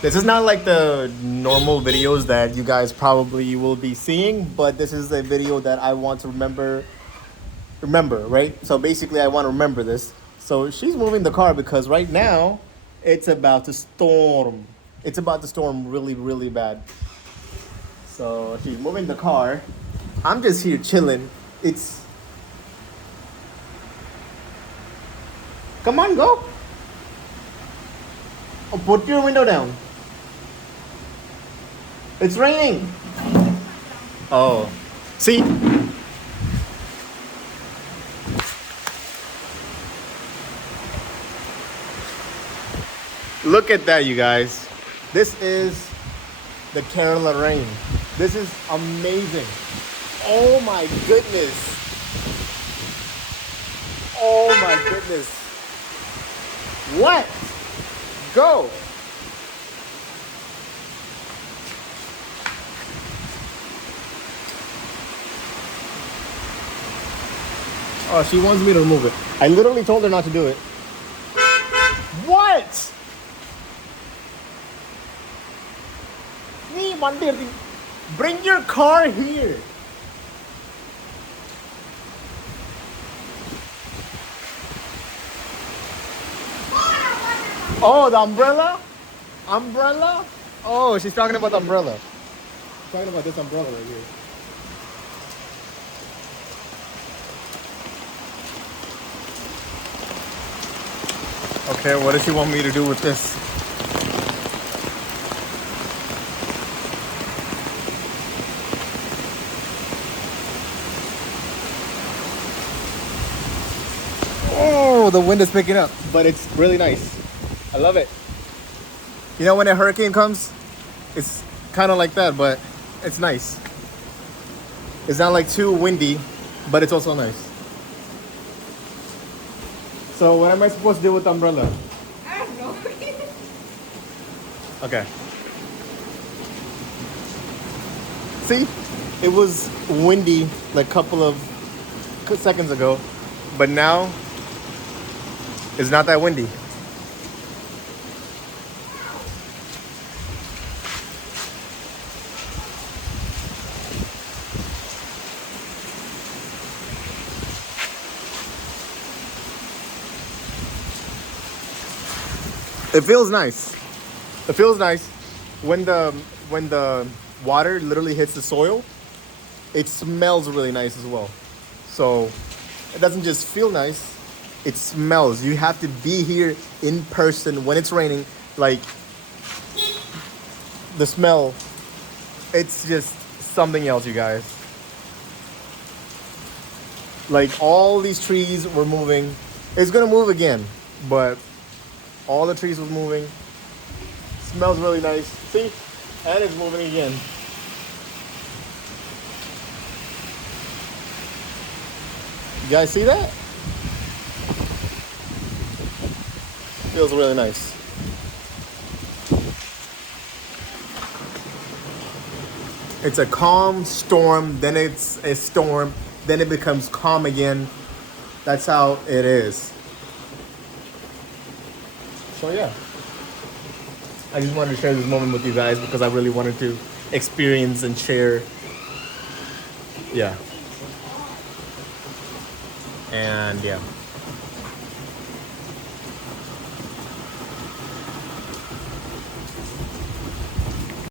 This is not like the normal videos that you guys probably will be seeing, but this is a video that I want to remember, right? So basically I want to remember this. So she's moving the car because right now it's about to storm. It's about to storm really, really bad. So she's moving the car. I'm just here chilling. It's Come on, go. Oh, put your window down. It's raining. Oh. See? Look at that, you guys. This is the Kerala rain. This is amazing. Oh my goodness. Oh my goodness. What? Go. Oh, she wants me to move it. I literally told her not to do it. What? Bring your car here. Oh, the umbrella? Umbrella? Oh, she's talking about the umbrella. She's talking about this umbrella right here. Okay, what does she want me to do with this? Oh, the wind is picking up, but it's really nice. I love it. You know, when a hurricane comes, it's kind of like that, but it's nice. It's not like too windy, but it's also nice. So what am I supposed to do with the umbrella? I don't know. Okay. See, it was windy like a couple of seconds ago, but now it's not that windy. It feels nice. It feels nice when the water literally hits the soil. It smells really nice as well. So it doesn't just feel nice, it smells. You have to be here in person when it's raining. Like, the smell, it's just something else, you guys. Like, all these trees were moving. It's gonna move again, but all the trees were moving. Smells really nice. See? And it's moving again. You guys see that? Feels really nice. It's a calm storm, then it's a storm, then it becomes calm again. That's how it is. So yeah, I just wanted to share this moment with you guys because I really wanted to experience and share. Yeah. And yeah.